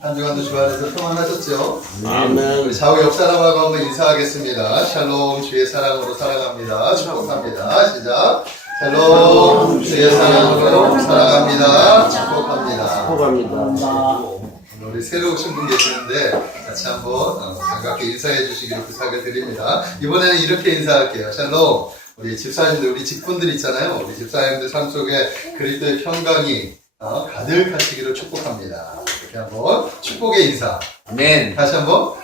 한 주간도 주안에서 평안하셨죠? 아멘. 우리 좌우 옆 사람하고 한번 인사하겠습니다. 샬롬, 주의 사랑으로 사랑합니다. 축복합니다. 시작. 샬롬, 주의 사랑으로 사랑합니다. 축복합니다. 축복합니다. 우리 새로 오신 분 계시는데 같이 한번 반갑게 인사해 주시기를 부탁을 드립니다. 이번에는 이렇게 인사할게요. 샬롬. 우리 집사님들, 우리 직분들 있잖아요. 우리 집사님들 삶 속에 그리스도의 평강이 가득하시기를 축복합니다. 이렇게 한번 축복의 인사. 아멘. 다시 한번.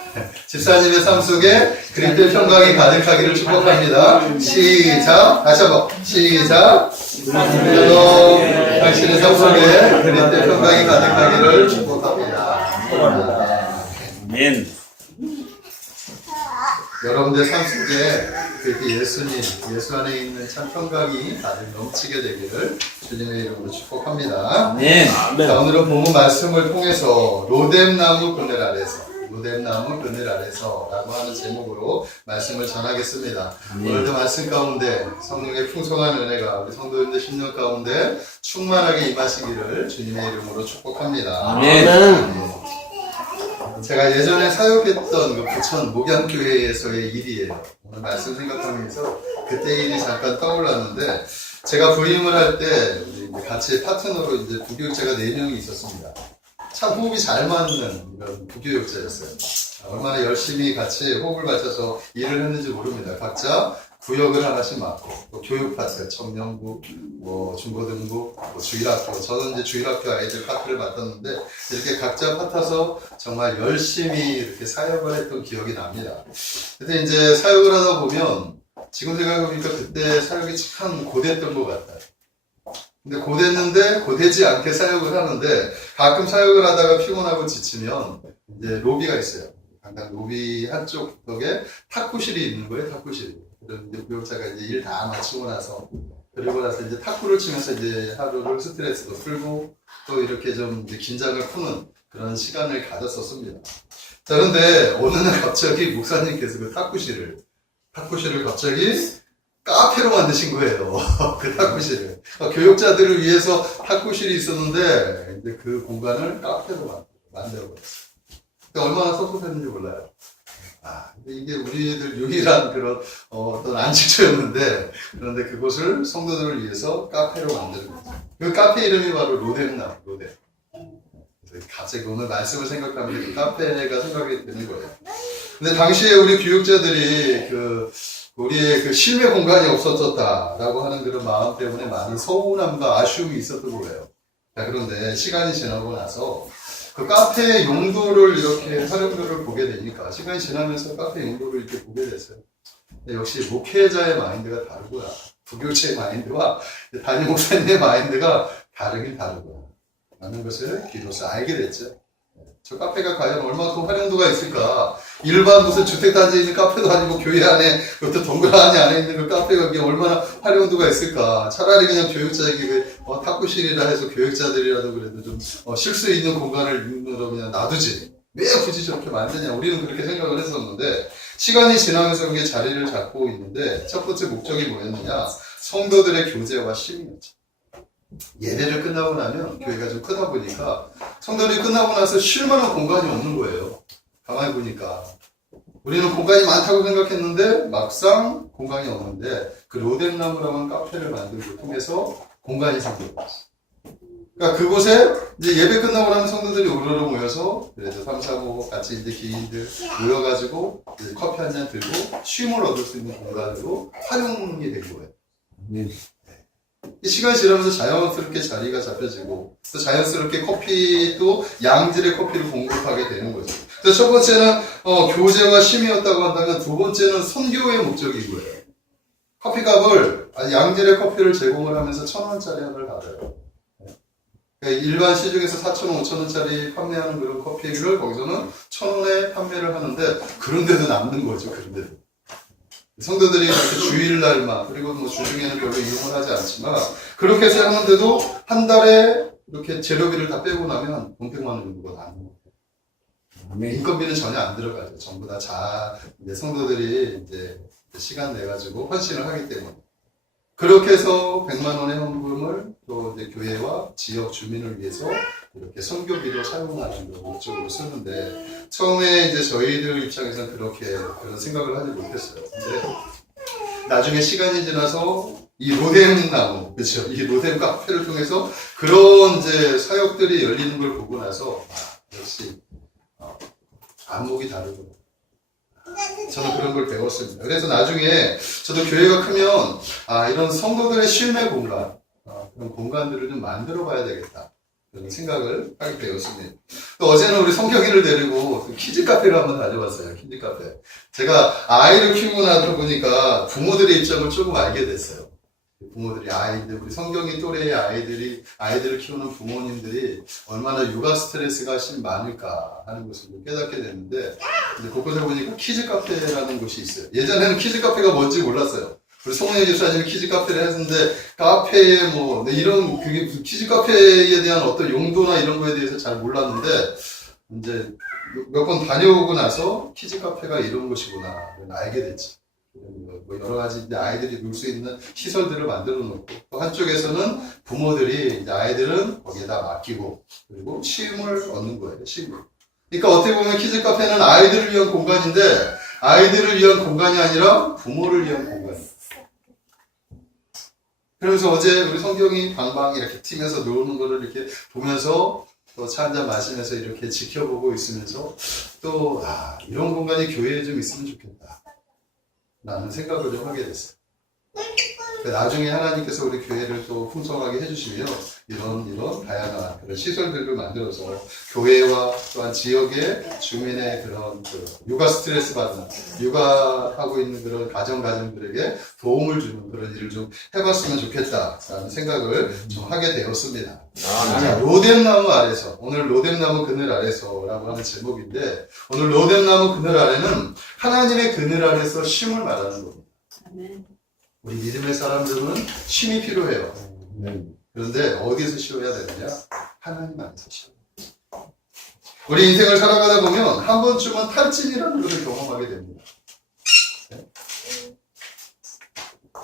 집사님의 삶 속에 그리스도의 평강이 가득하기를 축복합니다. 시작. 다시 한번. 시작. 샬롬. 당신의 삶 속에 그리스도의 평강이 가득하기를 축복합니다. 아멘. 여러분들 삶 속에 그렇게 예수님, 예수 안에 있는 참 평강이 가득 넘치게 되기를 주님의 이름으로 축복합니다. 아멘. 자, 오늘은 본문 말씀을 통해서 로뎀나무 그늘 아래서, 로뎀나무 그늘 아래서 라고 하는 제목으로 말씀을 전하겠습니다. 오늘도 말씀 가운데 성령의 풍성한 은혜가 우리 성도님들 심령 가운데 충만하게 임하시기를 주님의 이름으로 축복합니다. 아멘. 제가 예전에 사역했던 그 부천 목양교회에서의 일이에요. 오늘 말씀 생각하면서 그때 일이 잠깐 떠올랐는데, 제가 부임을 할 때 같이 파트너로 이제 부교육자가 4명이 있었습니다. 참 호흡이 잘 맞는 이런 부교육자였어요. 얼마나 열심히 같이 호흡을 맞춰서 일을 했는지 모릅니다. 각자 구역을 하나씩 맡고, 또 교육 파트, 청년부, 중고등부, 주일학교, 저는 이제 주일학교 아이들 파트를 맡았는데, 이렇게 각자 맡아서 정말 열심히 이렇게 사역을 했던 기억이 납니다. 그때 이제 사역을 하다 보면, 지금 생각해보니까 그때 사역이 참 고됐던 것 같아요. 근데 고됐는데, 고되지 않게 사역을 하는데, 가끔 사역을 하다가 피곤하고 지치면, 이제 로비가 있어요. 강당 로비 한쪽 벽에 탁구실이 있는 거예요, 탁구실이. 그런 이제 교육자가 이제 일 다 마치고 나서, 그리고 나서 이제 탁구를 치면서 이제 하루를 스트레스도 풀고, 또 이렇게 좀 이제 긴장을 푸는 그런 시간을 가졌었습니다. 자, 그런데 어느 날 갑자기 목사님께서 그 탁구실을 갑자기 카페로 만드신 거예요. 그 탁구실을. 교육자들을 위해서 탁구실이 있었는데, 이제 그 공간을 카페로 만들어버렸어요. 얼마나 섭섭했는지 몰라요. 근데 이게 우리들 유일한 그런, 어떤 안식처였는데, 그런데 그곳을 성도들을 위해서 카페로 만드는 거죠. 그 카페 이름이 바로 로뎀나무, 로뎀. 갑자기 오늘 말씀을 생각하면 그 카페가 생각이 드는 거예요. 근데 당시에 우리 교육자들이 우리의 그 실내 공간이 없어졌다라고 하는 그런 마음 때문에 많은 서운함과 아쉬움이 있었던 거예요. 자, 그런데 시간이 지나고 나서 그 카페의 용도를 이렇게 활용도를 보게 되니까 시간이 지나면서 카페 용도를 이렇게 보게 됐어요. 역시 목회자의 마인드가 다르구나. 부교체의 마인드와 담임 목사님의 마인드가 다르긴 다르구나. 라는 것을 비로소 알게 됐죠. 저 카페가 과연 얼마큼 활용도가 있을까? 일반 무슨 주택단지에 있는 카페도 아니고 교회 안에, 그것도 동그라니 안에 있는 그 카페가 이게 얼마나 활용도가 있을까? 차라리 그냥 교육자에게 탁구실이라 해서 교육자들이라도 그래도 좀 쉴 수 있는 공간을 그냥 놔두지. 왜 굳이 저렇게 만드냐? 우리는 그렇게 생각을 했었는데, 시간이 지나면서 그게 자리를 잡고 있는데, 첫 번째 목적이 뭐였느냐? 성도들의 교제와 쉼이었죠. 예배를 끝나고 나면 교회가 좀 크다 보니까 성도들이 끝나고 나서 쉴 만한 공간이 없는 거예요. 가만히 보니까 우리는 공간이 많다고 생각했는데 막상 공간이 없는데, 그 로뎀나무라고 하는 카페를 만들고 통해서 공간이 생겼어요. 그러니까 그곳에 이제 예배 끝나고 나면 성도들이 우르르 모여서, 그래서 3, 4, 5 같이 이제 기인들 모여가지고 이제 커피 한 잔 들고 쉼을 얻을 수 있는 공간으로 활용이 된 거예요. 이 시간이 지나면서 자연스럽게 자리가 잡혀지고, 또 자연스럽게 커피도 양질의 커피를 공급하게 되는 거죠. 그래서 첫 번째는 교제와 쉼이었다고 한다면, 두 번째는 선교의 목적인 거예요. 커피값을, 양질의 커피를 제공을 하면서 1,000원짜리 하나를 받아요. 그러니까 일반 시중에서 4,000원, 5,000원짜리 판매하는 그런 커피를 거기서는 1,000원에 판매를 하는데, 그런데도 남는 거죠, 그런데도. 성도들이 이렇게 주일날만, 그리고 뭐 주중에는 별로 이용을 하지 않지만, 그렇게 해서 하는데도 한 달에 이렇게 재료비를 다 빼고 나면 돈 100만 원 정도가 나는 거예요. 인건비는 전혀 안 들어가죠. 전부 다 이제 성도들이 이제 시간 내가지고 헌신을 하기 때문에. 그렇게 해서 100만 원의 헌금을 또 이제 교회와 지역 주민을 위해서 이렇게 선교비로 사용하는 걸 목적으로 쓰는데, 처음에 이제 저희들 입장에서는 그런 생각을 하지 못했어요. 근데 나중에 시간이 지나서 이 로뎀 나무, 그렇죠? 이 로뎀 카페를 통해서 그런 이제 사역들이 열리는 걸 보고 나서, 역시 안목이 다르구나. 저는 그런 걸 배웠습니다. 그래서 나중에 저도 교회가 크면 이런 성도들의 쉼의 공간, 그런 공간들을 좀 만들어 봐야 되겠다. 그런 생각을 하게 되었습니다. 또 어제는 우리 성경이를 데리고 키즈 카페를 한번 다녀봤어요. 키즈 카페. 제가 아이를 키우고 나서 보니까 부모들의 입장을 조금 알게 됐어요. 부모들이 우리 성경이 또래의 아이들을 키우는 부모님들이 얼마나 육아 스트레스가 많을까 하는 것을 깨닫게 됐는데, 이제 곳곳에 보니까 키즈 카페라는 곳이 있어요. 예전에는 키즈 카페가 뭔지 몰랐어요. 우리 송은혜 집사님이 키즈 카페를 했는데, 카페에 그게 키즈 카페에 대한 어떤 용도나 이런 거에 대해서 잘 몰랐는데, 이제 몇 번 다녀오고 나서 키즈 카페가 이런 곳이구나 알게 됐지. 여러 가지 이제 아이들이 놀 수 있는 시설들을 만들어 놓고, 또 한쪽에서는 부모들이 이제 아이들은 거기에다 맡기고, 그리고 쉼을 얻는 거예요, 쉼을. 그러니까 어떻게 보면 키즈 카페는 아이들을 위한 공간인데, 아이들을 위한 공간이 아니라 부모를 위한 공간이에요. 그러면서 어제 우리 성경이 방방 이렇게 팀에서 노는 거를 이렇게 보면서, 또 차 한잔 마시면서 이렇게 지켜보고 있으면서, 또 이런 공간이 교회에 좀 있으면 좋겠다 라는 생각을 좀 하게 됐어요. 나중에 하나님께서 우리 교회를 또 풍성하게 해주시면 이런 다양한 그런 시설들을 만들어서 교회와 또한 지역의 주민의 그런 육아 스트레스 받는, 육아하고 있는 그런 가정들에게 도움을 주는 그런 일을 좀 해봤으면 좋겠다라는 생각을 좀 하게 되었습니다. 자, 로뎀나무 아래서, 오늘 로뎀나무 그늘 아래서라고 하는 제목인데, 오늘 로뎀나무 그늘 아래는 하나님의 그늘 아래서 쉼을 말하는 겁니다. 우리 믿음의 사람들은 쉼이 필요해요. 그런데 어디서 쉬어야 되느냐? 하나님 안에서 쉬어야. 우리 인생을 살아가다 보면 한 번쯤은 탈진이라는 것을 경험하게 됩니다.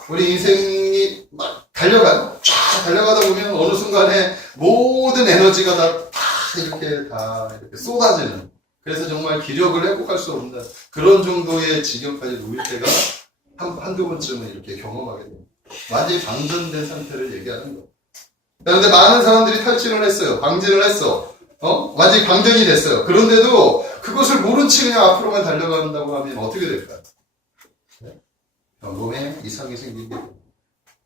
우리 인생이 막 달려가요. 쫙 달려가다 보면 어느 순간에 모든 에너지가 다 이렇게 쏟아지는, 그래서 정말 기력을 회복할 수 없는 그런 정도의 지경까지 놓일 때가 한두 번쯤은 이렇게 경험하게 됩니다. 완전히 방전된 상태를 얘기하는 거예요. 그런데 많은 사람들이 탈진을 했어요. 방진을 했어. 완전히 방전이 됐어요. 그런데도 그것을 모른 채 그냥 앞으로만 달려간다고 하면 어떻게 될까요? 몸에 이상이 생깁니다.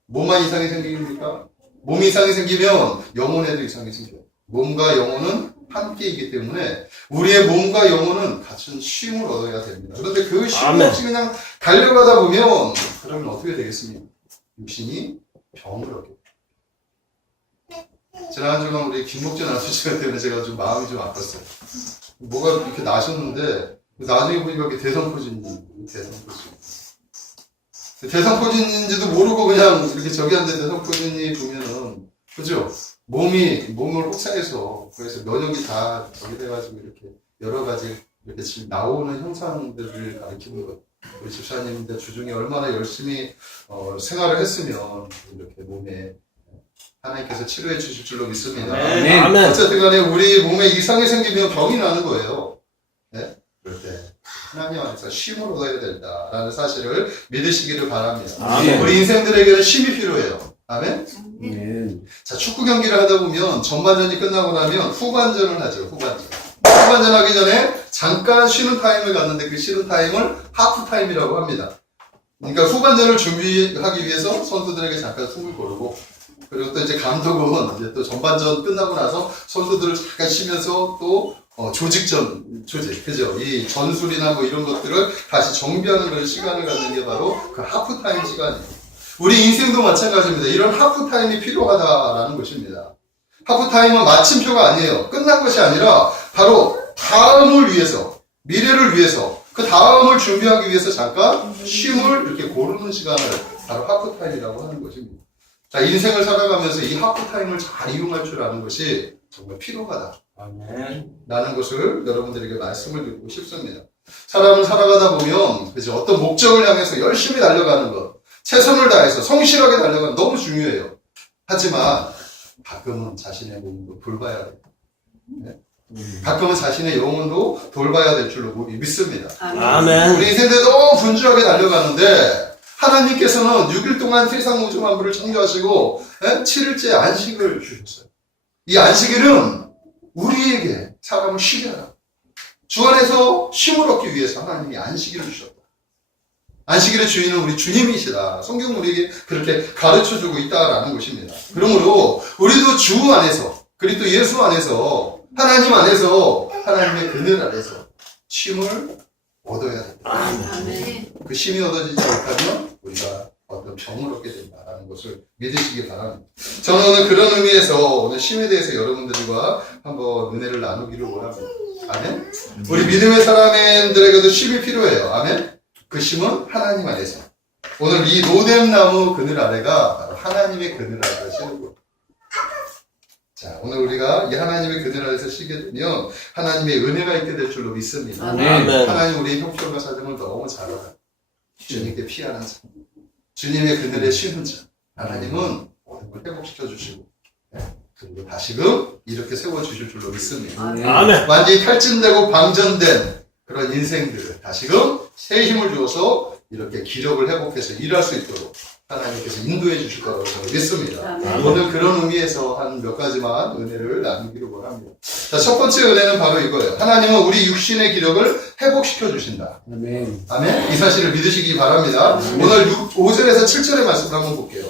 뭐만 이상이 생깁니까? 몸 이상이 생기면 영혼에도 이상이 생겨요. 몸과 영혼은 함께이기 때문에 우리의 몸과 영혼은 같은 쉼을 얻어야 됩니다. 그런데 그 쉼 없이 그냥 달려가다 보면 그러면 어떻게 되겠습니까? 육신이 병을 얻게 됩니다. 지난 한 주간 우리 김목전 아저씨가 때문에 제가 좀 마음이 좀 아팠어요. 뭐가 이렇게 나셨는데 나중에 보니까 대상포진인지도 모르고 그냥 이렇게 저기 한데 대상포진이 보면은, 그죠? 몸을 혹사해서, 그래서 면역이 다 저기 돼가지고 이렇게 여러 가지 이렇게 지금 나오는 형상들을 가리키는 것. 우리 집사님인데 주중에 얼마나 열심히 생활을 했으면 이렇게 몸에 하나님께서 치료해 주실 줄로 믿습니다. 아멘. 어쨌든 간에 우리 몸에 이상이 생기면 병이 나는 거예요. 네? 그럴 때 하나님 안에서 쉼을 얻어야 된다라는 사실을 믿으시기를 바랍니다. 아멘. 우리 인생들에게는 쉼이 필요해요. 아멘? 자, 축구 경기를 하다 보면 전반전이 끝나고 나면 후반전을 하죠. 후반전 하기 전에 잠깐 쉬는 타임을 갖는데 그 쉬는 타임을 하프 타임이라고 합니다. 그러니까 후반전을 준비하기 위해서 선수들에게 잠깐 숨을 고르고, 그리고 또 이제 감독은 이제 또 전반전 끝나고 나서 선수들을 잠깐 쉬면서 또 조직, 그죠? 이 전술이나 뭐 이런 것들을 다시 정비하는 그런 시간을 갖는 게 바로 그 하프타임 시간이에요. 우리 인생도 마찬가지입니다. 이런 하프타임이 필요하다라는 것입니다. 하프타임은 마침표가 아니에요. 끝난 것이 아니라 바로 다음을 위해서, 미래를 위해서, 그 다음을 준비하기 위해서 잠깐 쉼을 이렇게 고르는 시간을 바로 하프타임이라고 하는 것입니다. 자, 인생을 살아가면서 이 하프타임을 잘 이용할 줄 아는 것이 정말 필요하다. 라는 것을 여러분들에게 말씀을 드리고 싶습니다. 사람을 살아가다 보면, 그죠? 어떤 목적을 향해서 열심히 달려가는 것, 최선을 다해서 성실하게 달려가는 거 너무 중요해요. 하지만 가끔은 자신의 몸도 돌봐야 돼요. 가끔은 자신의 영혼도 돌봐야 될 줄로 믿습니다. 아멘. 우리 인생들 너무 분주하게 달려가는데 하나님께서는 6일 동안 세상 우주 만물을 창조하시고 7일째 안식을 주셨어요. 이 안식일은 우리에게 사람을 쉬게 하라. 주 안에서 쉼을 얻기 위해서 하나님이 안식일을 주셨다. 안식일의 주인은 우리 주님이시다. 성경은 우리에게 그렇게 가르쳐주고 있다라는 것입니다. 그러므로 우리도 주 안에서 그리스도 예수 안에서 하나님 안에서 하나님의 그늘 아래서 쉼을 얻어야 된다. 아멘. 그 쉼이 얻어지지 못하면 우리가 어떤 병을 얻게 된다는 것을 믿으시기 바랍니다. 저는 오늘 그런 의미에서 오늘 쉼에 대해서 여러분들과 한번 은혜를 나누기를 원합니다. 아멘? 우리 믿음의 사람들에게도 쉼이 필요해요. 아멘? 그 쉼은 하나님 안에서. 오늘 이 로뎀나무 그늘 아래가 바로 하나님의 그늘 아래가 쉬는 거예요. 자, 오늘 우리가 이 하나님의 그늘 아래서 쉬게 되면 하나님의 은혜가 있게 될 줄로 믿습니다. 아멘. 하나님 우리의 형편과 사정을 너무 잘 알아요. 주님께 피하는 자, 주님의 그늘에 쉬는 자, 하나님은 모든 걸 회복시켜 주시고 그리고 다시금 이렇게 세워주실 줄로 믿습니다. 아멘. 완전히 탈진되고 방전된 그런 인생들을 다시금 새 힘을 주어서 이렇게 기력을 회복해서 일할 수 있도록 하나님께서 인도해 주실 거라고 저는 믿습니다. 아멘. 오늘 그런 의미에서 한 몇 가지만 은혜를 나누기를 원합니다. 자, 첫 번째 은혜는 바로 이거예요. 하나님은 우리 육신의 기력을 회복시켜 주신다. 아멘. 아멘. 이 사실을 믿으시기 바랍니다. 오늘 5절에서 7절의 말씀을 한번 볼게요.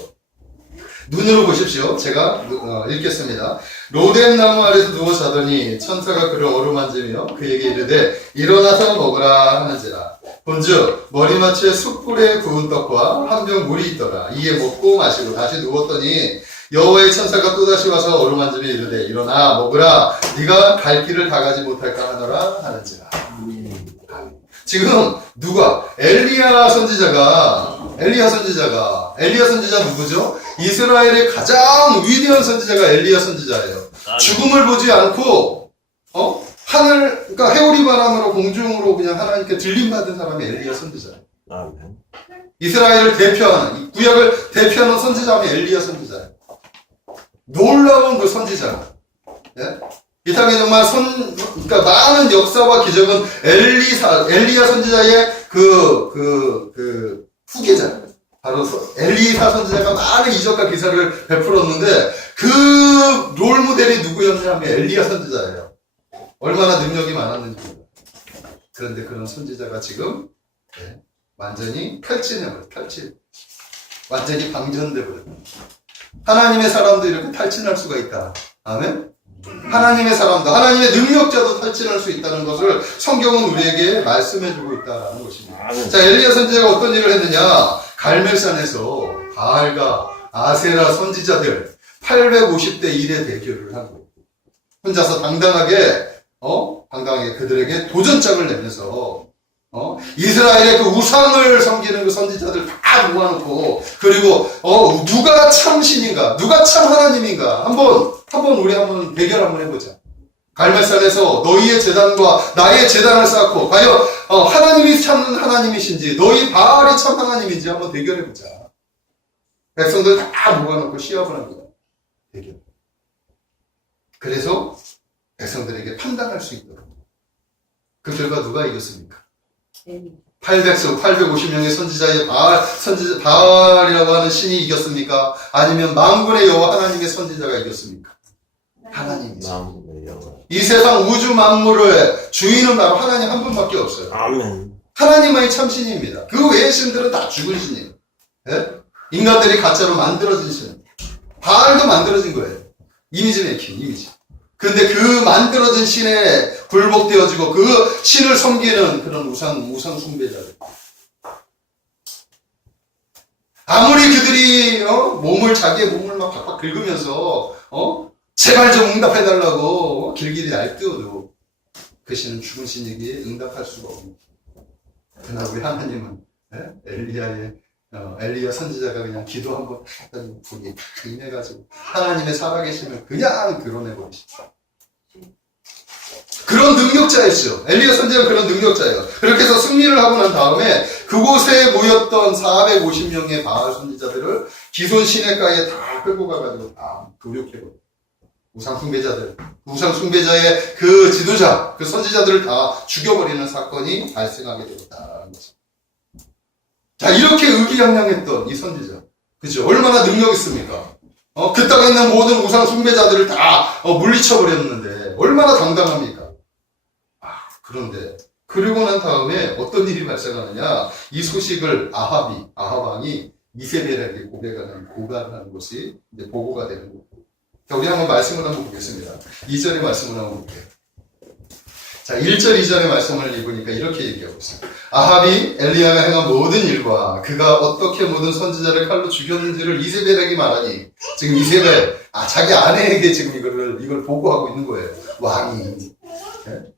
눈으로 보십시오. 제가 읽겠습니다. 로뎀나무 아래서 누워 자더니 천사가 그를 어루만지며 그에게 이르되 일어나서 먹으라 하는지라. 본즉 머리맡에 숯불에 구운 떡과 한 병 물이 있더라. 이에 먹고 마시고 다시 누웠더니 여호와의 천사가 또다시 와서 어루만지며 이르되 일어나 먹으라. 네가 갈 길을 다 가지 못할까 하노라 하는지라. 지금 누가 엘리야 선지자 누구죠? 이스라엘의 가장 위대한 선지자가 엘리야 선지자예요. 죽음을 보지 않고 그러니까 해오리 바람으로 공중으로 그냥 하나님께 들림 받은 사람이 엘리야 선지자예요. 아멘. 이스라엘을 대표하는 구약을 대표하는 선지자는 엘리야 선지자예요. 놀라운 그 선지자. 예? 이 땅에 정말 그러니까 많은 역사와 기적은 엘리야 선지자의 그 후계자. 바로 엘리사 선지자가 많은 이적과 기사를 베풀었는데 그 롤모델이 누구였냐 하면 엘리야 선지자예요. 얼마나 능력이 많았는지 몰라요. 그런데 그런 선지자가 지금 완전히 탈진. 완전히 방전돼버렸다. 하나님의 사람도 이렇게 탈진할 수가 있다. 아멘? 하나님의 사람도, 하나님의 능력자도 탈진할 수 있다는 것을 성경은 우리에게 말씀해주고 있다는 것입니다. 자, 엘리야 선지자가 어떤 일을 했느냐? 갈멜산에서 바알과 아세라 선지자들 850대 1의 대결을 하고 혼자서 당당하게 그들에게 도전장을 내면서 이스라엘의 그 우상을 섬기는 그 선지자들 다 모아놓고 그리고 누가 참 신인가 누가 참 하나님인가 한번 우리 한번 대결 한번 해보자. 갈멜산에서 너희의 제단과 나의 제단을 쌓고 과연 하나님이 참 하나님이신지 너희 바알이 참 하나님인지 한번 대결해보자. 백성들 다 모아놓고 시합을 합니다. 대결. 그래서 백성들에게 판단할 수 있도록. 그 결과 누가 이겼습니까? 850명의 선지자의 바알이라고 하는 신이 이겼습니까? 아니면 만군의 여호와 하나님의 선지자가 이겼습니까? 하나님이죠. 이 세상 우주 만물의 주인은 바로 하나님 한 분밖에 없어요. 아멘. 하나님만이 참신입니다. 그 외의 신들은 다 죽은 신이에요. 예? 인간들이 가짜로 만들어진 신. 바알도 만들어진 거예요. 이미지 메이킹, 이미지. 근데 그 만들어진 신에 굴복되어지고 그 신을 섬기는 그런 우상 숭배자들. 아무리 그들이 자기의 몸을 막 박박 긁으면서 제발 좀 응답해달라고 길길이 날뛰어도 그 신은 죽은 신이기에 응답할 수가 없는. 그러나 우리 하나님은 엘리야 선지자가 그냥 기도 한번 했더니 불이 탁 임해가지고 하나님의 살아계심을 그냥 드러내버리시죠. 그런 능력자였죠. 엘리야 선지자는 그런 능력자예요. 그렇게 해서 승리를 하고 난 다음에 그곳에 모였던 450명의 바알 선지자들을 기손 시내가에 다 끌고 가가지고 다 교육해버려요. 우상 숭배자들, 우상 숭배자의 그 지도자, 그 선지자들을 다 죽여버리는 사건이 발생하게 되었다는 거죠. 자, 이렇게 의기양양했던 이 선지자, 그죠? 얼마나 능력 있습니까? 그 땅에 있는 모든 우상 숭배자들을 다 물리쳐버렸는데 얼마나 당당합니까? 그런데 그리고 난 다음에 어떤 일이 발생하느냐? 이 소식을 아합 왕이 이세벨에게 고발하는 것이 이제 보고가 되는 거예요. 자, 우리 한번 말씀을 한번 보겠습니다. 2절의 말씀을 한번 볼게요. 자, 1절, 2절의 말씀을 읽으니까 이렇게 얘기하고 있어요. 아합이 엘리야가 행한 모든 일과 그가 어떻게 모든 선지자를 칼로 죽였는지를 이세벨에게 말하니, 지금 이세벨, 자기 아내에게 지금 이걸 보고하고 있는 거예요. 왕이.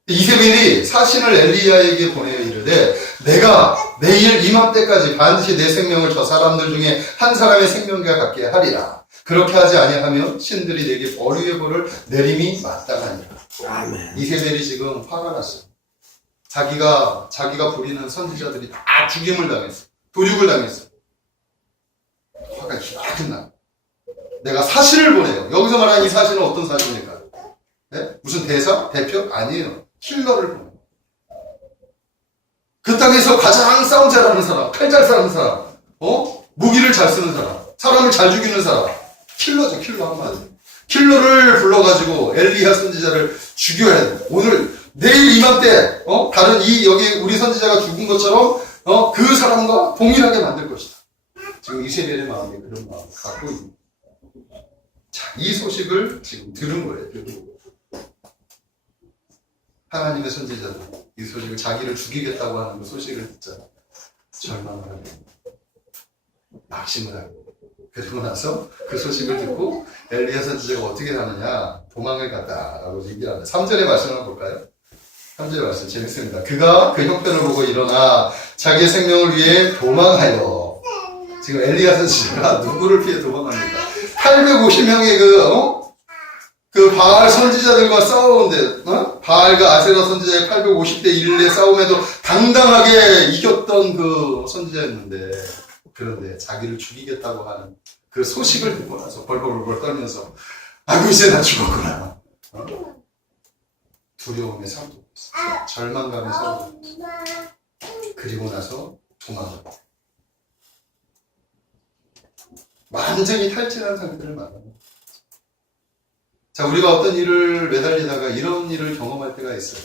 이세벨이 사신을 엘리야에게 보내어 이르되, 내가 내일 이맘때까지 반드시 내 생명을 저 사람들 중에 한 사람의 생명과 같게 하리라. 그렇게 하지 아니하면 신들이 내게 벌유의 벌을 내림이 마땅하니라. 아멘. 이세벨이 지금 화가 났어요. 자기가 부리는 선지자들이 다 죽임을 당했어. 도륙을 당했어. 화가 기가 나. 내가 사신을 보내요. 여기서 말하는 이 사신은 어떤 사신입니까? 네? 무슨 대사? 대표? 아니에요. 킬러를 보내요. 그 땅에서 가장 싸움 잘하는 사람, 칼 잘 싸는 사람, 무기를 잘 쓰는 사람, 사람을 잘 죽이는 사람, 킬러죠. 킬러 한마디. 킬러를 불러가지고 엘리야 선지자를 죽여야 돼. 오늘 내일 이맘때 다른 여기 우리 선지자가 죽은 것처럼 그 사람과 동일하게 만들 것이다. 지금 이세벨의 마음이 그런 마음을 갖고 있는. 자, 이 소식을 지금 들은 거예요. 하나님의 선지자들 이 소식을 자기를 죽이겠다고 하는 그 소식을 듣자 절망을 하고 낙심을 하고, 그리고 나서 그 소식을 듣고 엘리야 선지자가 어떻게 하느냐, 도망을 갔다라고 얘기를 합니다. 3절의 말씀을 볼까요? 3절의 말씀 재밌습니다. 그가 그 형편을 보고 일어나 자기의 생명을 위해 도망하여. 지금 엘리야 선지자가 누구를 피해 도망합니까? 850명의 그 바알 선지자들과 싸우는데, 바알과 아세라 선지자의 850대 1의 싸움에도 당당하게 이겼던 그 선지자였는데, 그런데 자기를 죽이겠다고 하는 그 소식을 듣고 나서 벌벌벌 떨면서, 아이고, 이제 나 죽었구나. 두려움에 사고 있어요. 절망감에 사고 있어요. 그리고 나서 도망갑니다. 완전히 탈진한 상태를 만납니다. 자, 우리가 어떤 일을 매달리다가 이런 일을 경험할 때가 있어요.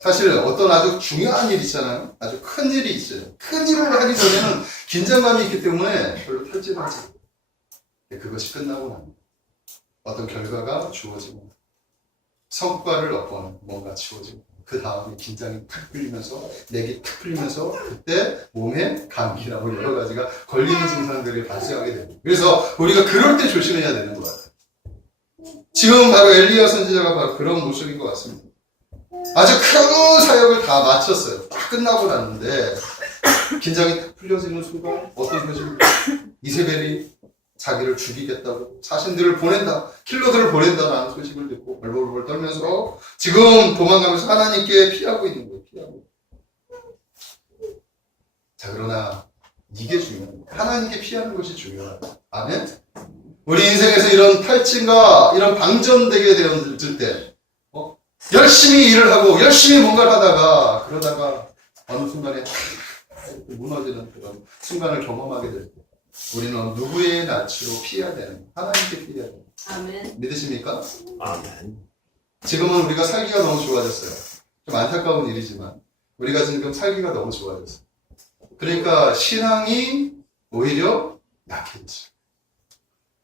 사실 어떤 아주 중요한 일 있잖아요. 아주 큰 일이 있어요. 큰 일을 하기 전에는 긴장감이 있기 때문에 별로 탈진하지 않아요. 그것이 끝나고 나면 어떤 결과가 주어지고 성과를 얻거나 뭔가 치워지고 그 다음에 긴장이 탁 풀리면서 맥이 탁 풀리면서 그때 몸에 감기라고 여러 가지가 걸리는 증상들이 발생하게 됩니다. 그래서 우리가 그럴 때 조심해야 되는 것 같아요. 지금 바로 엘리야 선지자가 바로 그런 모습인 것 같습니다. 아주 큰 사역을 다 마쳤어요. 다 끝나고 났는데 긴장이 탁 풀려지는 순간 어떤 소식입니까? 이세벨이 자기를 죽이겠다고 사신들을 보낸다, 킬러들을 보낸다라는 소식을 듣고 벌벌벌 떨면서 지금 도망가면서 하나님께 피하고 있는 거예요. 피하고. 자, 그러나 이게 중요합니다. 하나님께 피하는 것이 중요하다. 아멘? 우리 인생에서 이런 탈진과 이런 방전되게 되었을 때 열심히 일을 하고 열심히 뭔가를 하다가 그러다가 어느 순간에 무너지는 그런 순간을 경험하게 될 때 우리는 누구의 낯으로 피해야 되는, 하나님께 피해야 되는. 아멘. 믿으십니까? 아멘. 지금은 우리가 살기가 너무 좋아졌어요. 좀 안타까운 일이지만 우리가 지금 살기가 너무 좋아졌어요. 그러니까 신앙이 오히려 약해졌어요.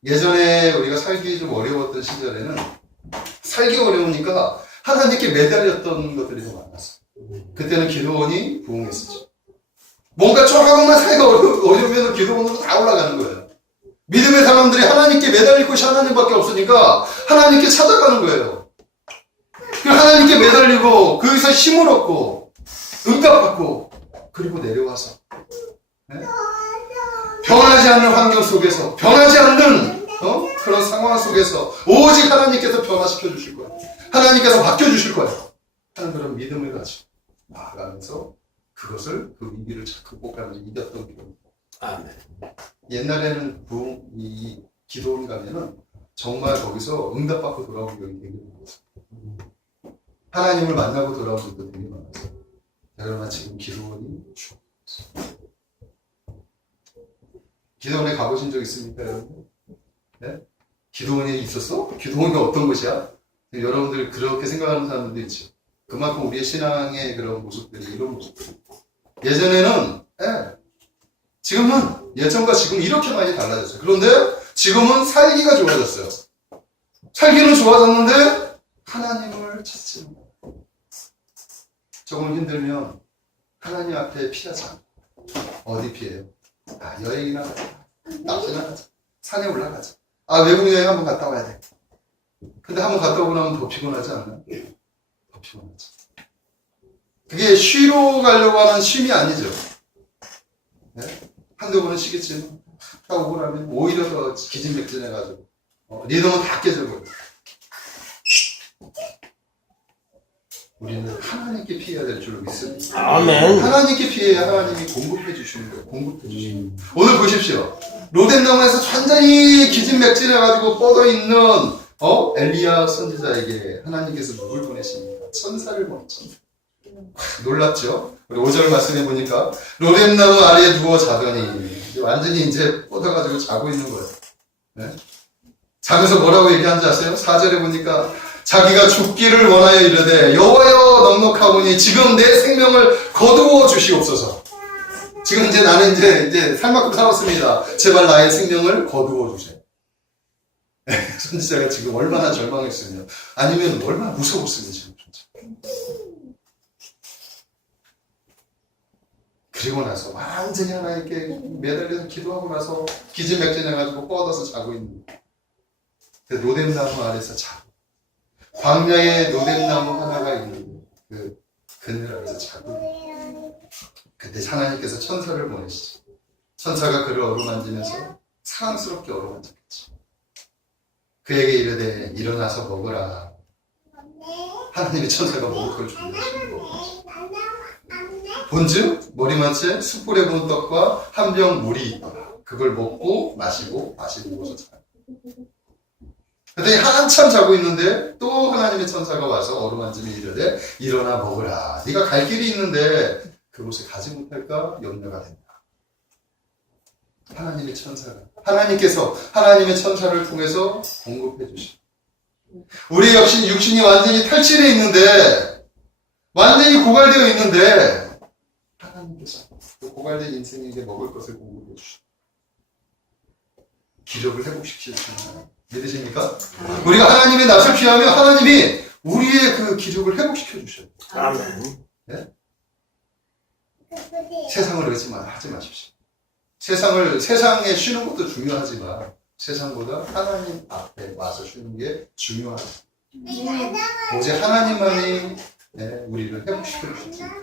예전에 우리가 살기 좀 어려웠던 시절에는 살기 어려우니까 하나님께 매달렸던 것들이 더 많았어요. 그때는 기도원이 부흥했었죠. 뭔가 조금만 사이가 어려우면 기도원으로 다 올라가는 거예요. 믿음의 사람들이 하나님께 매달릴 곳이 하나님밖에 없으니까 하나님께 찾아가는 거예요. 하나님께 매달리고 거기서 힘을 얻고 응답받고 그리고 내려와서 변하지 않는 환경 속에서 변하지 않는 그런 상황 속에서 오직 하나님께서 변화시켜 주실 거예요. 하나님께서 바뀌어 주실 거예요. 하는 그런 믿음을 가지고 나아가면서 그것을 그 위기를 자꾸 극복하면서 이겼던 기도입니다. 아멘. 옛날에는 이 기도원 가면은 정말 거기서 응답받고 돌아온 경우가 되게 많았어요. 하나님을 만나고 돌아온 적도 되게 많았어요. 그러나 지금 기도원이 죽었어요. 기도원에 가보신 적 있습니까, 여러분? 네? 기도원이 있었어? 기도원이 어떤 곳이야? 여러분들 그렇게 생각하는 사람들도 있죠. 그만큼 우리의 신앙의 그런 모습들이 이런 모습들. 예전에는, 지금은 예전과 지금 이렇게 많이 달라졌어요. 그런데 지금은 살기가 좋아졌어요. 살기는 좋아졌는데 하나님을 찾지 못해요. 조금 힘들면 하나님 앞에 피하지 않아요. 어디 피해요? 여행이나 가자. 낚시나 가자. 산에 올라가자. 외국 여행 한번 갔다 와야 돼. 근데 한번 갔다 오고 나면 더 피곤하지 않나요? 더 피곤하죠. 그게 쉬러 가려고 하는 쉼이 아니죠. 네? 한두 번은 쉬겠지만, 갔다 오고 나면 오히려 더 기진맥진해가지고, 리듬은 다 깨져버려요. 우리는 하나님께 피해야 될 줄로 믿습니다. 아멘. 하나님께 피해야 하나님이 공급해 주시는 거예요. 공급해 주시는 거예요. 오늘 보십시오. 로뎀나무에서 완전히 기진맥진해가지고 뻗어있는 엘리야 선지자에게 하나님께서 누굴 보내십니까? 천사를 보내십니다. 놀랍죠? 우리 5절 말씀해 보니까 로뎀나무 아래에 누워 자더니 완전히 이제 뻗어가지고 자고 있는 거예요. 네? 자면서 뭐라고 얘기하는지 아세요? 4절에 보니까 자기가 죽기를 원하여 이르되 여호와여 넉넉하오니 지금 내 생명을 거두어 주시옵소서. 지금 이제 나는 이제 살만큼 살았습니다. 제발 나의 생명을 거두어 주세요. 선지자가 지금 얼마나 절망했으며 아니면 얼마나 무서웠으며 지금 그리고 나서 완전히 하나님께 매달려서 기도하고 나서 기진맥진해가지고 뻗어서 자고 있는 그 로뎀나무 아래서 자고 광야에 로뎀나무 하나가 있는 그 그늘 아래서 자고 있는 그때 하나님께서 천사를 보내시죠. 천사가 그를 어루만지면서 사랑스럽게 어루만졌겠죠. 그에게 이르되 일어나서 먹으라. 하나님의 천사가 먹을 걸 준비하시는 거죠. 본즉 머리맡에 숯불에 구운 떡과 한 병 물이 있더라. 그걸 먹고 마시고 누워서 자요. 그랬더니 한참 자고 있는데 또 하나님의 천사가 와서 어루만지며 이르되 일어나 먹으라. 네가 갈 길이 있는데 그곳에 가지 못할까 염려가 된다. 하나님의 천사가 하나님께서 하나님의 천사를 통해서 공급해 주시고 우리 역시 육신이 완전히 탈취되어 있는데 완전히 고갈되어 있는데 하나님께서 그 고갈된 인생에게 먹을 것을 공급해 주시고 기력을 회복시킬 수 있나요? 믿으십니까? 우리가 하나님의 낯을 피하면 하나님이 우리의 그 기력을 회복시켜 주셔요. 아멘. 네? 세상을 의지만 하지 마십시오. 세상에 쉬는 것도 중요하지만 세상보다 하나님 앞에 와서 쉬는 게 중요하다. 오직 하나님만이 우리를 회복시켜 주십니다.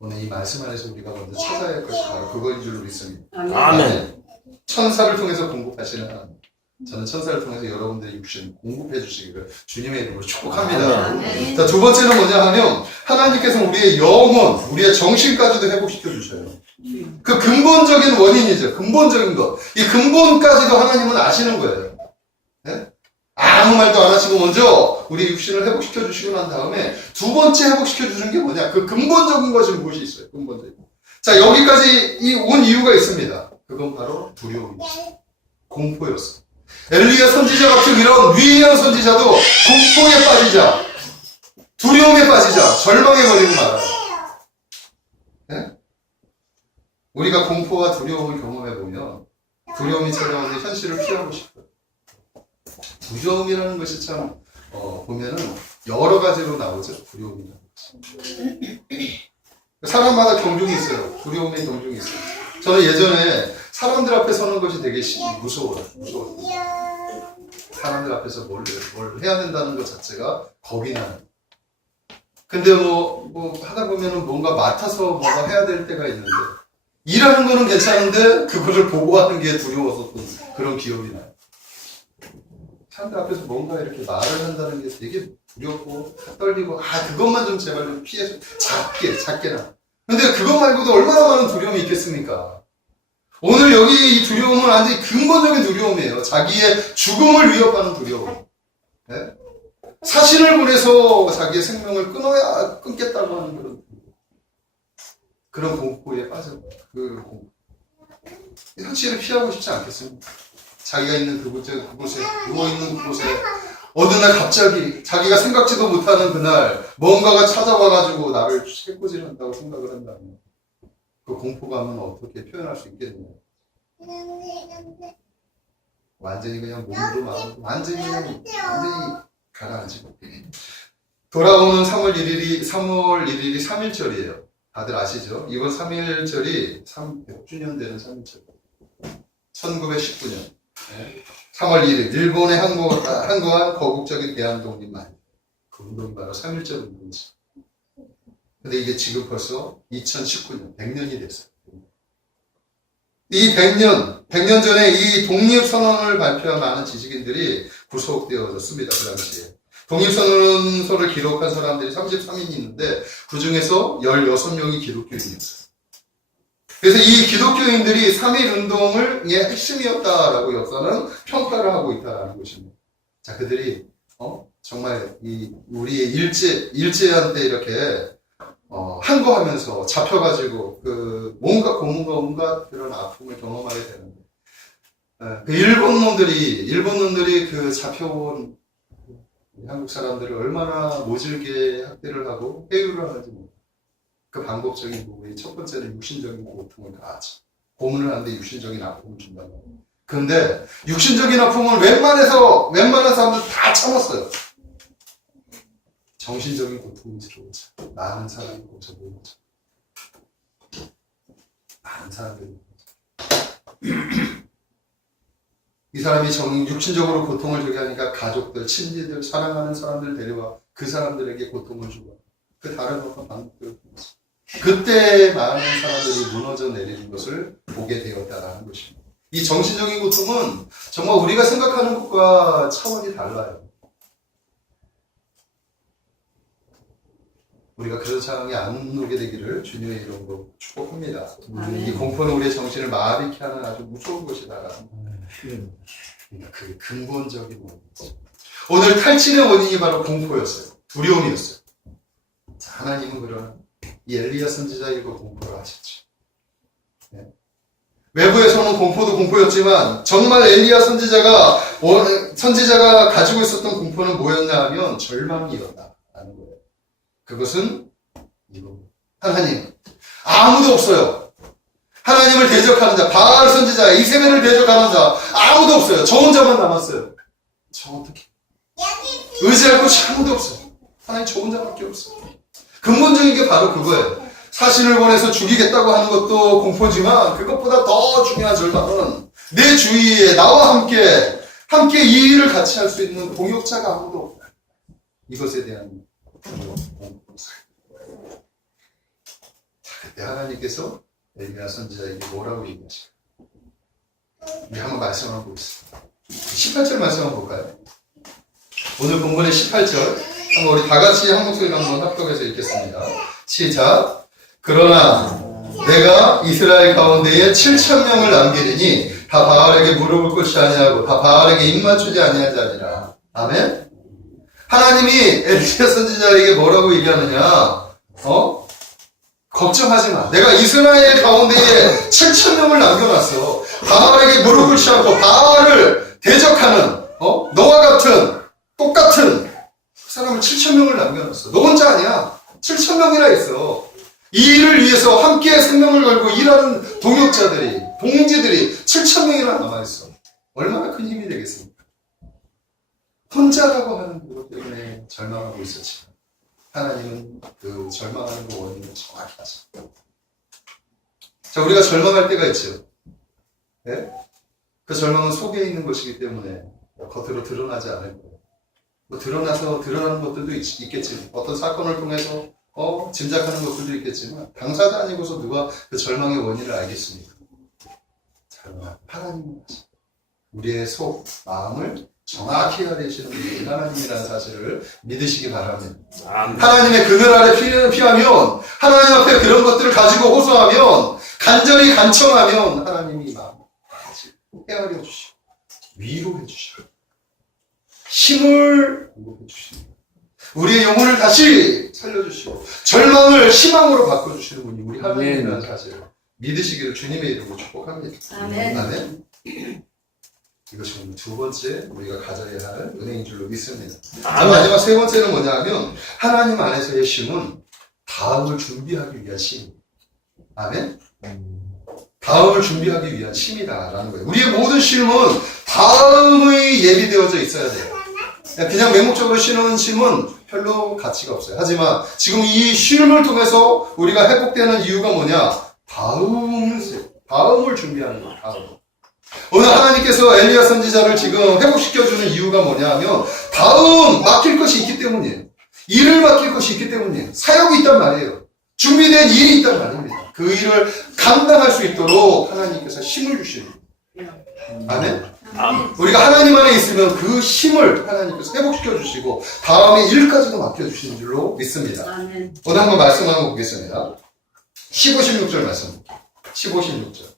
오늘 이 말씀 안에서 우리가 먼저 찾아야 할 것이 바로 그거인 줄로 믿습니다. 아멘. 천사를 통해서 공급하시는 하나님. 저는 천사를 통해서 여러분들의 육신 공급해 주시기를 주님의 이름으로 축복합니다. 자, 두 번째는 뭐냐 하면 하나님께서 우리의 영혼, 우리의 정신까지도 회복시켜 주셔요. 그 근본적인 원인이죠. 근본적인 것. 이 근본까지도 하나님은 아시는 거예요. 네? 아무 말도 안 하시고 먼저 우리 육신을 회복시켜 주시고 난 다음에 두 번째 회복시켜 주시는 게 뭐냐? 그 근본적인 것이 무엇이 있어요? 근본적인. 자, 여기까지 온 이유가 있습니다. 그건 바로 두려움이죠. 공포였어. 엘리야 선지자 같은 이런 위대한 선지자도 공포에 빠지자, 두려움에 빠지자, 절망에 걸리고 말아요. 네? 우리가 공포와 두려움을 경험해보면 두려움이 찾아오는 현실을 피하고 싶어요. 두려움이라는 것이 참 보면은 여러 가지로 나오죠. 두려움이라는 것이. 사람마다 경중이 있어요. 두려움의 경중이 있어요. 저는 예전에 사람들 앞에 서는 것이 되게 무서워요. 사람들 앞에서 뭘 해야 된다는 것 자체가 겁이 나요. 근데 뭐 하다 보면은 뭔가 맡아서 뭔가 해야 될 때가 있는데 일하는 거는 괜찮은데 그거를 보고하는 게 두려워서 그런 기억이 나요. 사람들 앞에서 뭔가 이렇게 말을 한다는 게 되게 두렵고 떨리고 그것만 좀 제발 좀 피해서 작게나. 근데 그것 말고도 얼마나 많은 두려움이 있겠습니까? 오늘 여기 이 두려움은 완전히 근본적인 두려움이에요. 자기의 죽음을 위협하는 두려움. 네? 사신을 보내서 자기의 생명을 끊겠다고 하는 그런 공포에 빠져. 그 공포. 현실을 피하고 싶지 않겠습니까? 자기가 있는 그곳에 누워있는 그곳에 어느 날 갑자기 자기가 생각지도 못하는 그날 뭔가가 찾아와가지고 나를 해코지한다고 생각을 한다면 그 공포감은 어떻게 표현할 수 있겠느냐. 완전히 그냥 몸도 마음도 완전히 가라앉히고. 돌아오는 3월 1일이 3.1절이에요. 다들 아시죠? 이번 3.1절이 100주년 되는 3.1절. 1919년 3월 1일 일본의 항거한 거국적인 대한독립만. 그 운동이 바로 3.1절 운동이죠. 근데 이게 지금 벌써 2019년 100년이 됐어요. 이 100년 전에 이 독립선언을 발표한 많은 지식인들이 구속되어졌습니다. 그 당시에. 독립선언서를 기록한 사람들이 33인이 있는데 그 중에서 16명이 기독교인이었어요. 그래서 이 기독교인들이 3.1운동의 핵심이었다라고 역사는 평가를 하고 있다는 것입니다. 자, 그들이 정말 우리의 일제한테 이렇게 항거하면서 잡혀가지고 온갖 그런 아픔을 경험하게 되는데 그 일본 놈들이 그 잡혀온 한국 사람들을 얼마나 모질게 학대를 하고 해유를 하는지 그 방법적인 부분이 첫 번째는 육신적인 고통을 가하죠. 고문을 하는데 육신적인 아픔을 준다는 거예요. 그런데 육신적인 아픔은 웬만한 사람들 다 참았어요. 정신적인 고통이 들어오죠. 많은 사람이 거기서 모이죠. 많은 사람들이 이 사람이 육신적으로 고통을 주게 하니까 가족들, 친지들, 사랑하는 사람들 데려와 그 사람들에게 고통을 주고 그 다른 어떤 방법들을 통해서 그때 많은 사람들이 무너져 내리는 것을 보게 되었다라는 것입니다. 이 정신적인 고통은 정말 우리가 생각하는 것과 차원이 달라요. 우리가 그런 상황에 안 오게 되기를 주님의 이름으로 축복합니다. 이 공포는 우리의 정신을 마비케 하는 아주 무서운 것이다라는 그러니까 그게 근본적인 원인이죠. 오늘 탈진의 원인이 바로 공포였어요. 두려움이었어요. 자, 하나님은 그런 이 엘리야 선지자에게 공포를 하셨죠. 네. 외부에서는 공포도 공포였지만 정말 엘리야 선지자가 가지고 있었던 공포는 뭐였냐 하면 절망이었다라는 거예요. 그것은 이겁니다. 하나님 아무도 없어요. 하나님을 대적하는 자, 바알 선지자, 이세벨을 대적하는 자 아무도 없어요. 저 혼자만 남았어요. 저 어떻게 의지할 곳이 아무도 없어요. 하나님 저 혼자밖에 없어요. 근본적인 게 바로 그거예요. 사신을 보내서 죽이겠다고 하는 것도 공포지만 그것보다 더 중요한 절망은 내 주위에 나와 함께 이 일을 같이 할 수 있는 동역자가 아무도 없다. 이것에 대한 공포. 그때 하나님께서 엘리야 선지자에게 뭐라고 얘기하실까요? 우리 한번 말씀 한번 보겠습니다. 18절 말씀 한번 볼까요? 오늘 본문의 18절 한번 우리 다 같이 한 목소리로 한번 합독해서 읽겠습니다. 시작. 그러나 내가 이스라엘 가운데에 7,000명을 남기리니 다 바알에게 무릎을 꿇지 아니하고 다 바알에게 입맞추지 아니할 자니라. 아멘. 하나님이 엘리야 선지자에게 뭐라고 얘기하느냐? 걱정하지 마. 내가 이스라엘 가운데에 7,000명을 남겨놨어. 바알에게 무릎을 꿇지 않고 바알을 대적하는 너와 같은 똑같은 사람을 7,000명을 남겨놨어. 너 혼자 아니야. 7,000명이나 있어. 이 일을 위해서 함께 생명을 걸고 일하는 동역자들이, 동지들이 7,000명이나 남아있어. 얼마나 큰 힘이 되겠습니까? 혼자라고 하는 그것 때문에 절망하고 있었지만 하나님은 그 절망하는 그 원인을 정확히 아십니다. 자, 우리가 절망할 때가 있죠. 네? 그 절망은 속에 있는 것이기 때문에 겉으로 드러나지 않을 거예요. 드러나는 것들도 있겠지. 어떤 사건을 통해서 짐작하는 것들도 있겠지만 당사자 아니고서 누가 그 절망의 원인을 알겠습니까? 하나님은 우리의 속, 마음을 정확히 알으시는 분이 하나님이라는 사실을 믿으시기 바랍니다. 하나님의 그늘 아래 피하면 하나님 앞에 그런 것들을 가지고 호소하면 간절히 간청하면 하나님이 마음 헤아려 주시고 위로해 주시고 힘을 공급해 주시고 우리의 영혼을 다시 살려주시고 절망을 희망으로 바꿔주시는 분이 우리 하나님이라는 사실을 믿으시기를 주님의 이름으로 축복합니다. 아멘. 아멘. 이것이 오늘 두 번째 우리가 가져야 할 은혜인 줄로 믿습니다. 자, 마지막 세 번째는 뭐냐면 하나님 안에서의 쉼은 다음을 준비하기 위한 쉼. 아멘. 다음을 준비하기 위한 쉼이다라는 거예요. 우리의 모든 쉼은 다음의 예비되어져 있어야 돼요. 그냥 맹목적으로 쉬는 쉼은 별로 가치가 없어요. 하지만 지금 이 쉼을 통해서 우리가 회복되는 이유가 뭐냐? 다음을 준비하는 거예요. 다음. 오늘 하나님께서 엘리야 선지자를 지금 회복시켜주는 이유가 뭐냐면 다음 맡길 것이 있기 때문이에요. 일을 맡길 것이 있기 때문이에요. 사역이 있단 말이에요. 준비된 일이 있단 말입니다. 그 일을 감당할 수 있도록 하나님께서 힘을 주시는 거예요. 아멘? 우리가 하나님 안에 있으면 그 힘을 하나님께서 회복시켜 주시고 다음에 일까지도 맡겨주시는 줄로 믿습니다. 아멘. 오늘 한번 말씀 한번 보겠습니다. 15, 16절 말씀. 15, 16절.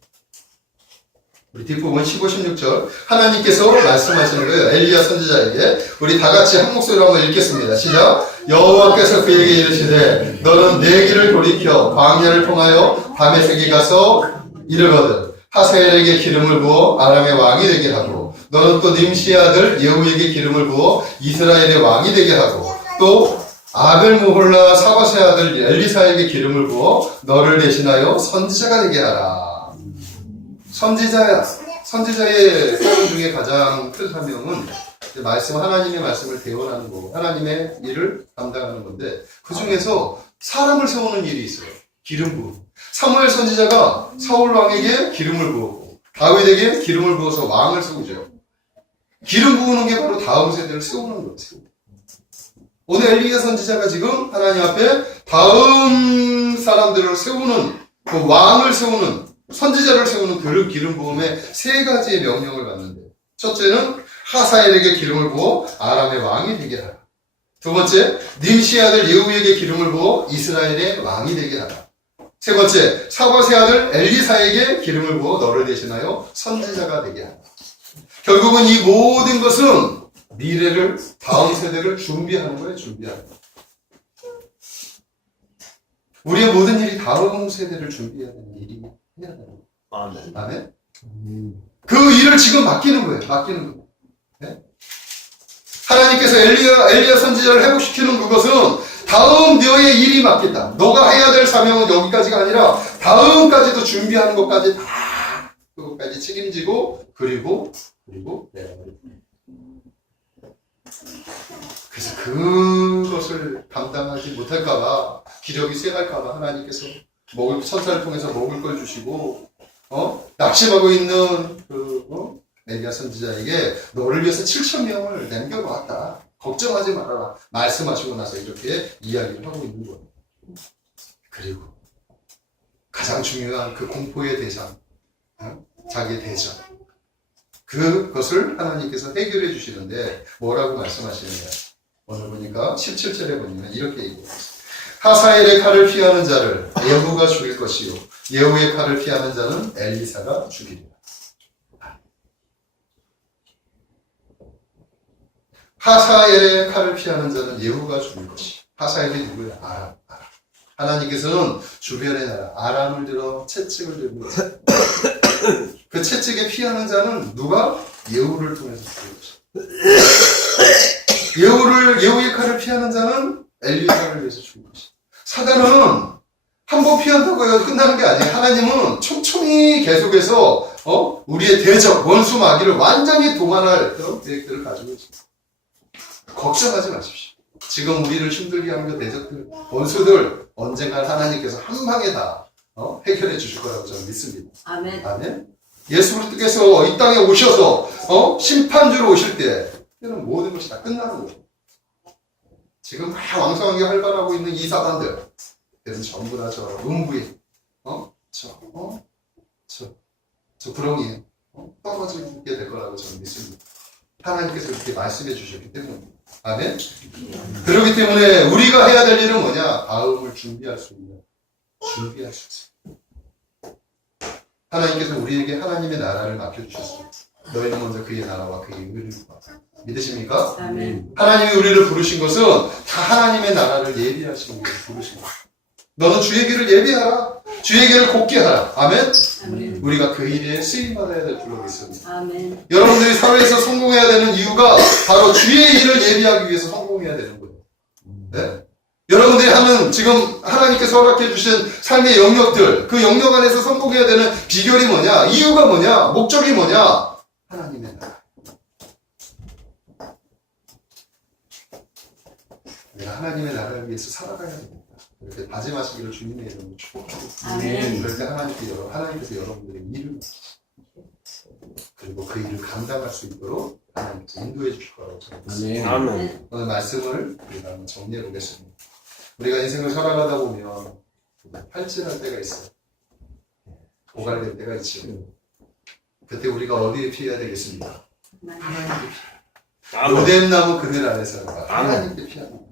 우리 뒷부분 15, 16절 하나님께서 말씀하시는 거예요. 엘리야 선지자에게. 우리 다 같이 한 목소리로 한번 읽겠습니다. 시작. 여호와께서 그에게 이르시되 너는 내 길을 돌이켜 광야를 통하여 다메섹에 가서 이르거든 하사엘에게 기름을 부어 아람의 왕이 되게 하고 너는 또 님시의 아들 예후에게 기름을 부어 이스라엘의 왕이 되게 하고 또 아벨무홀라 사바세 아들 엘리사에게 기름을 부어 너를 대신하여 선지자가 되게 하라. 선지자의 사명 중에 가장 큰 사명은 하나님의 말씀을 대언하는 거고 하나님의 일을 감당하는 건데 그 중에서 사람을 세우는 일이 있어요. 기름 부음. 사무엘 선지자가 사울 왕에게 기름을 부었고 다윗에게 기름을 부어서 왕을 세우죠. 기름 부으는 게 바로 다음 세대를 세우는 거예요. 오늘 엘리야 선지자가 지금 하나님 앞에 다음 사람들을 세우는 그 왕을 세우는 선지자를 세우는 그 기름 부음의 세 가지의 명령을 받는데 첫째는 하사엘에게 기름을 부어 아람의 왕이 되게 하라. 두 번째, 님시의 아들 예후에게 기름을 부어 이스라엘의 왕이 되게 하라. 세 번째, 사바세 아들 엘리사에게 기름을 부어 너를 대신하여 선지자가 되게 하라. 결국은 이 모든 것은 미래를, 다음 세대를 준비하는 거예요. 준비하는 거예요. 우리의 모든 일이 다음 세대를 준비해야 되는 일이 해야 되는 거예요. 아멘. 아멘? 그 일을 지금 맡기는 거예요. 맡기는 거예요. 네? 하나님께서 엘리야 선지자를 회복시키는 그것은 다음 너의 일이 맡긴다. 너가 해야 될 사명은 여기까지가 아니라 다음까지도 준비하는 것까지 다 그것까지 책임지고 그리고 그래서 그것을 감당하지 못할까봐 기력이 쇠갈까봐 하나님께서 천사를 통해서 먹을 걸 주시고 낙심하고 있는 엘리야 선지자에게 너를 위해서 7,000명을 남겨놓았다. 걱정하지 말아라. 말씀하시고 나서 이렇게 이야기를 하고 있는 거예요. 그리고 가장 중요한 그 공포의 대상, 자기의 대전. 그것을 하나님께서 해결해 주시는데 뭐라고 말씀하시느냐. 오늘 보니까 17절에 보면 이렇게 얘기해요. 하사엘의 칼을 피하는 자를 예후가 죽일 것이요 예후의 칼을 피하는 자는 엘리사가 죽이리라. 하사엘의 칼을 피하는 자는 예후가 죽일 것이. 하사엘이 누구야? 아람. 하나님께서는 주변의 나라 아람을 들어 채찍을 들고 그 채찍에 피하는 자는 누가? 예후를 통해서 죽일 것이. 예후의 칼을 피하는 자는 엘리사를 위해서 죽일 것이. 사단은 한 번 피한다고 해서 끝나는 게 아니에요. 하나님은 촘촘히 계속해서 우리의 대적, 원수 마귀를 완전히 동원할 그런 계획들을 가지고 있습니다. 걱정하지 마십시오. 지금 우리를 힘들게 하는 그 대적들, 원수들 언젠가 하나님께서 한 방에 다 해결해 주실 거라고 저는 믿습니다. 아멘. 아멘. 예수 그리스도께서 이 땅에 오셔서 심판주로 오실 때 그때는 모든 것이 다 끝나는 거예요. 지금 막 왕성하게 활발하고 있는 이 사단들, 그들은 전부 다 저 음부에, 저 구렁이에 떨어지게 될 거라고 저는 믿습니다. 하나님께서 그렇게 말씀해 주셨기 때문에. 아멘? 그렇기 때문에 우리가 해야 될 일은 뭐냐? 다음을 준비할 수 있어요. 하나님께서 우리에게 하나님의 나라를 맡겨주셨어요. 너희는 먼저 그의 나라와 그의 의를 구하라. 믿으십니까? 아멘. 하나님이 우리를 부르신 것은 다 하나님의 나라를 예비하시기 위해서 부르신 거예요. 너는 주의 길을 예비하라. 주의 길을 곱게 하라. 아멘? 아멘. 우리가 그 일에 쓰임받아야 될 줄로 믿습니다. 아멘. 여러분들이 사회에서 성공해야 되는 이유가 바로 주의 일을 예비하기 위해서 성공해야 되는 거예요. 네? 여러분들이 하는 지금 하나님께서 허락해 주신 삶의 영역들, 그 영역 안에서 성공해야 되는 비결이 뭐냐? 이유가 뭐냐? 목적이 뭐냐? 하나님의 나라. 우리가 하나님의 나라를 위해서 살아가야 됩니다. 이렇게 다짐하시기를 주님의 이름으로 축복합니다. 아멘. 그럴 때 하나님께서 여러분들의 일을 맡기시고 그리고 그 일을 감당할 수 있도록 하나님께서 인도해 주실 거라고 저는 믿습니다. 아멘. 오늘 말씀을 우리가 한번 정리해 보겠습니다. 우리가 인생을 살아가다 보면 팔찌할 때가 있어요. 고갈될 때가 있죠. 그때 우리가 어디에 피해야 되겠습니까? 하나님께 피해. 로뎀 나무 그늘 아래서 하나님께 피합니다.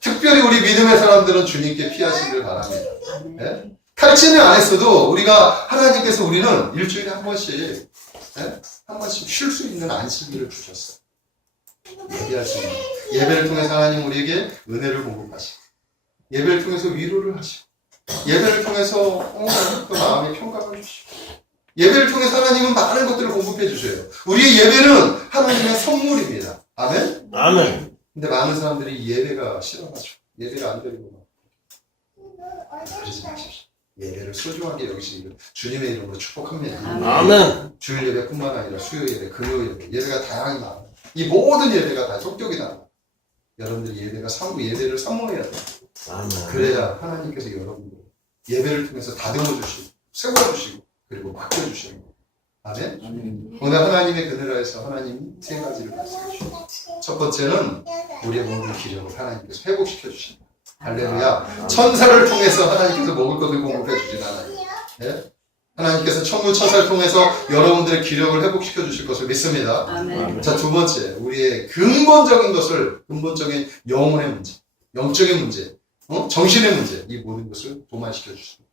특별히 우리 믿음의 사람들은 주님께 피하시길 바랍니다. 네? 탈진을 안 했어도 우리가 하나님께서 우리는 일주일에 한 번씩 한 번씩 쉴 수 있는 안식일을 주셨어요. 예배할 수 있는 예배를 통해서 하나님 우리에게 은혜를 공급하시고 예배를 통해서 위로를 하시고 예배를 통해서 또 마음의 평강을 주시고 예배를 통해서 하나님은 많은 것들을 공급해 주셔요. 우리의 예배는 하나님의 선물입니다. 아멘? 아멘. 근데 많은 사람들이 예배가 싫어가지고 예배가 안 드리고 그러지 마십시오. 예배를 소중하게 여기시기를 주님의 이름으로 축복합니다. 아멘. 주일 예배뿐만 아니라 수요 예배, 금요 예배, 예배가 다양히 많아요. 이 모든 예배가 다 성격이 달라요. 여러분들이 예배를 사모해야 돼요. 아멘. 그래야 하나님께서 여러분들 예배를 통해서 다듬어 주시고 세워주시고 그리고 바뀌어주시고 아멘? 오늘 하나님의 그늘 아래서 하나님이 세 가지를 말씀해 주십니다. 첫 번째는 우리의 모든 기력을 하나님께서 회복시켜 주십니다. 할렐루야. 천사를 통해서 하나님께서 먹을 것을 공급해 주시는 하나님. 네? 하나님께서 천사를 통해서 여러분들의 기력을 회복시켜 주실 것을 믿습니다. 아멘. 자, 두 번째, 우리의 근본적인 영혼의 문제, 영적인 문제, 정신의 문제, 이 모든 것을 도만시켜 주십니다.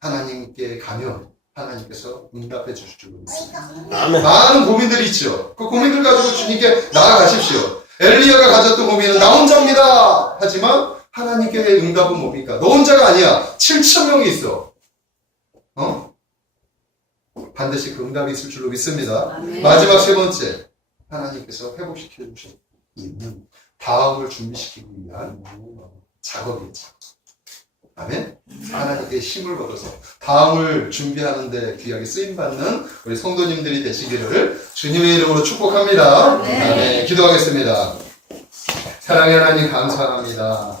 하나님께 가면 하나님께서 응답해 주실 줄 믿습니다. 아멘. 많은 고민들이 있죠. 그 고민들 가지고 주님께 나아가십시오. 엘리야가 가졌던 고민은 나 혼자입니다. 하지만 하나님께 응답은 뭡니까? 너 혼자가 아니야. 7,000명이 있어. 반드시 그 응답이 있을 줄로 믿습니다. 아멘. 마지막 세 번째, 하나님께서 회복시켜 주신 이유는 다음을 준비시키기 위한 작업이죠. 아멘? 하나님께 힘을 얻어서 다음을 준비하는데 귀하게 쓰임받는 우리 성도님들이 되시기를 주님의 이름으로 축복합니다. 아멘. 아멘. 기도하겠습니다. 사랑의 하나님 감사합니다.